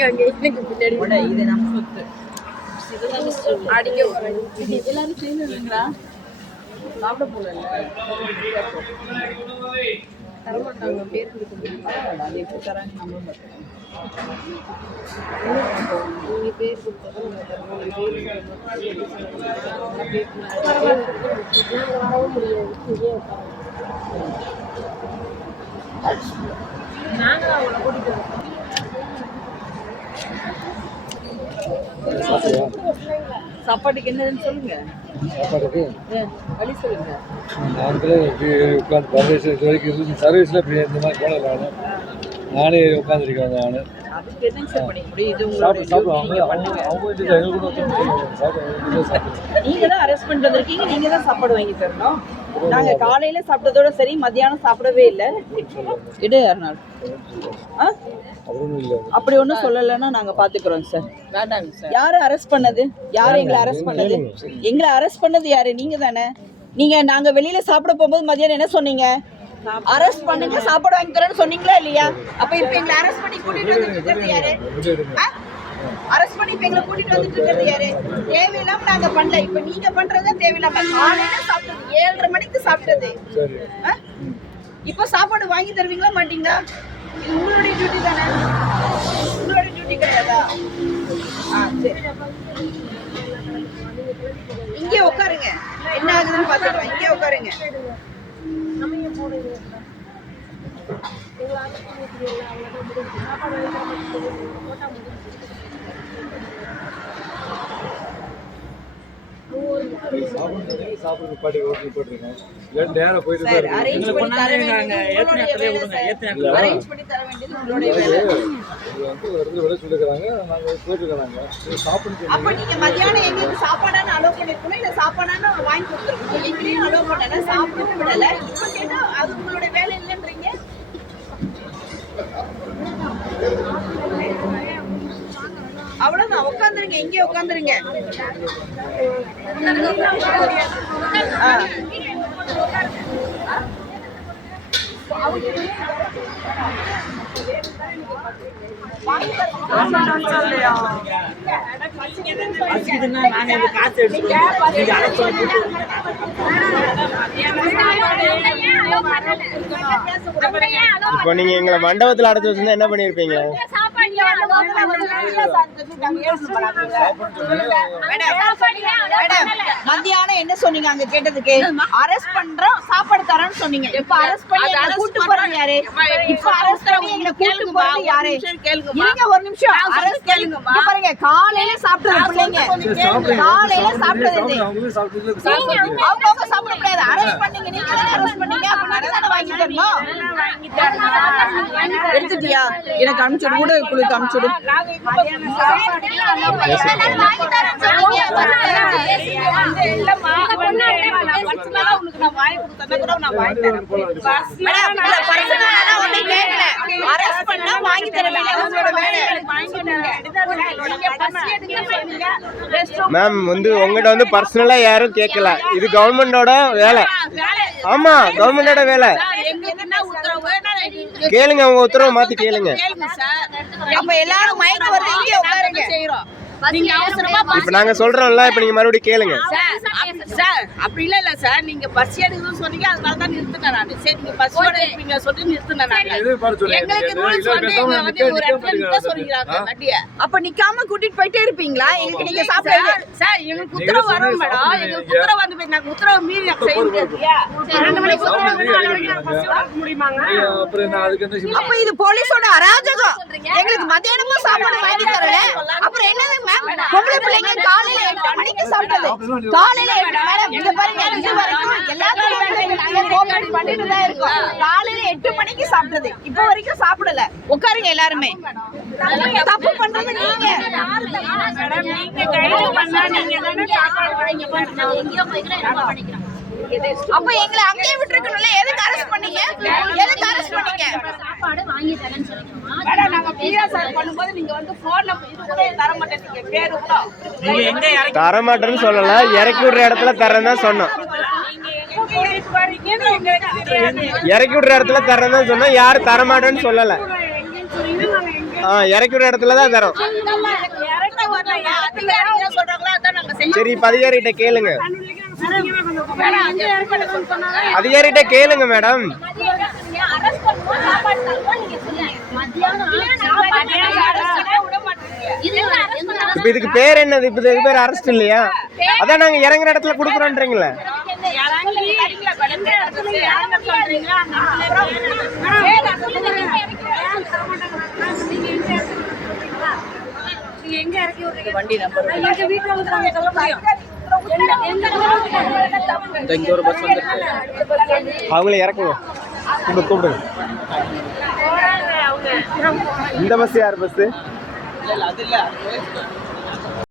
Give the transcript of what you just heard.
நீங்க அங்க எனக்கு பின்னாடி இது நம்ம சொத்து அடிக்க போறாங்க. எல்லாரும் சேர்ந்துங்களா சாப்பிட போகல தரமாட்டாங்க பேர் கொடுக்க அது எப்படி தராங்க நம்மளும் பார்த்துக்கோங்க. நீங்க பேர் கொடுத்தா வரவும் முடியாது. நாங்க அவங்கள கூட்டிட்டு வரோம். சாப்பாட்டுக்கு என்னதுன்னு சொல்லுங்க. சாப்பாடுக்கு வழி சொல்லுங்க. நாங்களே உட்காந்து பரதேசம் இது வரைக்கும் சர்வீஸில் இப்படி இந்த மாதிரி போனது நானே உட்காந்துருக்கேன். நான் அதுக்கு என்னங்க சார் பண்ண முடியும்? இது சாப்பிடுவாங்க. நீங்க தான் அரெஸ்ட் பண்ணிட்டு வந்திருக்கீங்க. நீங்க தான் சாப்பாடு வாங்கி தரணும். நாங்க காலையில சாப்பிட்டதோட சரி, மத்தியானம் சாப்பிடவே இல்லை. இடு அருணாள். அப்படி ஒன்றும் சொல்லலைன்னா நாங்க பாத்துக்கிறோம் சார். வேண்டாங்க சார். யாரு அரெஸ்ட் பண்ணது? யாரு எங்களை அரெஸ்ட் பண்ணது? எங்களை அரெஸ்ட் பண்ணது யாரு? நீங்க தானே. நீங்க நாங்க வெளியில சாப்பிட போகும்போது மதியானம் என்ன சொன்னீங்க? அரெஸ்ட் பண்ணுங்க, சாப்பாடு வாங்கி தரேன்னு சொன்னீங்களா இல்லையா? அப்ப இப்ப எங்களை அரெஸ்ட் பண்ணி கூட்டிட்டு வந்துட்டு இருக்கிறது யாரு? அரெஸ்ட் பண்ணி இப்ப எங்களை கூட்டிட்டு வந்துட்டு இருக்கிறது யாரு? தேவையில்லாம நாங்க பண்ணல. இப்ப நீங்க பண்றதா தேவையில்லாம. காலையில சாப்பிட்டது 7:30 மணிக்கு சாப்பிட்டது. இப்ப சாப்பாடு வாங்கி தருவீங்களா மாட்டீங்களா? உங்களுடைய டியூட்டி தானே. உங்களுடைய டியூட்டி கிடையாதா? சரி, இங்கே உட்காருங்க. என்ன ஆகுதுன்னு பாத்துக்கலாம். இங்கே உட்காருங்க. அப்ப நீங்க மத்தியானம் எங்களுக்கு சாப்பாடான அலோவ் பண்ணிருக்கணும், இல்ல சாப்பாடான வாங்கி கொடுத்துருக்கணும். எங்களையும் அலோவ் பண்ணல, சாப்பிடவும் விடல. இப்ப கேட்டா அது உங்களுடைய வேலை இல்லைன்றீங்க. அவ்வளவுதான், உட்காந்துருங்க. இங்கே உட்காந்துருங்க. இப்போ நீங்க எங்களை மண்டபத்தில் அடைச்சு வச்சிருந்தா என்ன பண்ணிருப்பீங்க? மத்தியானம் என்ன சொன்னீங்க? அங்க கேட்டதுக்கு அரெஸ்ட் பண்றோம், சாப்பாடு தரேன்னு சொன்னீங்க. இப்ப அரெஸ்ட் பண்ணி கூட்டு போறது யாரு? இப்ப அரெஸ்ட் பண்ணி எங்களை கூட்டு போறது யாரு? இருங்க ஒரு நிமிஷம். அரெஸ்ட் கேளுங்க பாருங்க. காலையில சாப்பிட்டது பிள்ளைங்க, காலையில சாப்பிட்டது அவங்க சாப்பிட முடியாது. அரெஸ்ட் பண்ணீங்க, நீங்க தானே அரெஸ்ட் பண்ணீங்க. அப்ப நீங்க தானே வாங்கி தரணும். எடுத்துட்டியா? எனக்கு அனுப்பிச்சுடு, கூட குழுக்கு அனுப்பிச்சுடு. மேம் வந்து உங்ககிட்ட வந்து பர்சனலா யாரும் கேட்கல. இது கவர்மெண்டோட வேலை. ஆமா, கவர்மெண்டோட வேலை. கேளுங்க, உங்க உத்தரவை மாத்தி கேளுங்க. அப்ப எல்லாரும் மைக் வந்து இங்கே உட்காருங்க. நீங்க அவசரமா இப்ப நாங்க சொல்றோம்ல, இப்ப நீங்க மறுபடியும் கேளுங்க. சார் அப்படி இல்ல சார். நீங்க பஸ் எடுக்கணும்னு சொன்னீங்க, அதனால தான் நிறுத்தினேன் நான். சரி, நீங்க பஸ் எடுப்பீங்க சொல்லி நிறுத்தினேன் நான். எங்களுக்கு ரூல்ஸ் வந்து இங்க வந்து ஒரு இடத்துல நிறுத்த சொல்லிக்கிறாங்க வண்டியை. அப்ப நிக்காம கூட்டிட்டு போயிட்டே இருப்பீங்களா? எங்களுக்கு நீங்க சாப்பிடுங்க சார். எங்களுக்கு உத்தரவு வரும் மேடம். எங்களுக்கு உத்தரவு வந்து நாங்க உத்தரவு மீறி நாங்க செய்ய முடியாதுயா. 2 மணிக்கு உத்தரவு முடியுமாங்க? அப்ப இது போலீஸோட அராஜகம். எங்களுக்கு மத்தியானமும் சாப்பாடு வாங்கி தரல. அப்புறம் என்னது மேம்? பொம்பளை பிள்ளைங்க காலையில 8 மணிக்கு சாப்பிட்டது. காலையில 8 மேடம் இங்க பாருங்க. இது வரைக்கும் எல்லாத்தையும் நாங்க கோஆபரேட் பண்ணிட்டு தான் இருக்கோம். காலையில 8 மணிக்கு சாப்பிட்டது. இப்போ வரைக்கும் சாப்பிடல. உட்காருங்க எல்லாருமே. தப்பு பண்றது நீங்க மேடம். நீங்க கைது பண்ணா நீங்க தான சாப்பாடு வாங்கி பண்ணணும். எங்கயோ போய்க்கிறேன் என்ன பண்ணிக்கிறேன். அப்ப எங்களை அங்கேயே விட்டுருக்கணும்ல. எதுக்கு அரெஸ்ட் பண்ணீங்க? எதுக்கு அரெஸ்ட் பண்ணீங்க? சாப்பாடு வாங்கி தரேன்னு சொல்லிக்கோமா. மேடம் நாங்க பிஆர்ஆர் பண்ணும்போது நீங்க வந்து போன்ல இது கூட தர மாட்டேங்க. பேரு கூட நீங்க எங்க தர மாட்டேன்னு சொல்லல, இறக்கி விடுற இடத்துல தரேன்னு தான் சொன்னோம். இறக்கி விடுற இடத்துல தரேன்னு தான் சொன்னோம். யாரும் தர மாட்டேன்னு சொல்லல. இறக்கி விட இடத்துல தான் தரோம். இறக்க வரலையா? அதிகாரி என்ன சொல்றாங்களோ அதான் நாங்க செஞ்சோம். சரி, இப்ப அதிகாரிகிட்ட கேளுங்க. வேணாம், அது ஏற்பாடு சொல்றாங்க. அதிகாரிகிட்ட கேளுங்க மேடம். அரஸ்ட் பண்ணுவோம், சாப்பாடு தருவோம், நீங்க சொல்லுங்க. மத்தியானம் சாப்பாடு அரஸ்ட் பண்ண விட மாட்டீங்க. இதுல அரஸ்ட் பண்ண இப்ப இதுக்கு பேர் என்னது? இப்ப இதுக்கு பேர் அரெஸ்ட் இல்லையா? அதான் நாங்க இறங்குற இடத்துல குடுக்குறோன்றீங்களே. யாராங்க தரீங்களா? பலந்த இடத்துல யாரங்க சொல்றீங்க? எங்க இறக்கி விடுறீங்க? வண்டி நம்பர் எங்க வீட்டுல வந்து நாங்க சொல்ல முடியும். இங்க ஒரு பஸ் வந்து அவங்கள இறக்குங்க. கூப்பிடுங்க. இந்த பஸ் யார் பஸ்? இல்ல அது இல்ல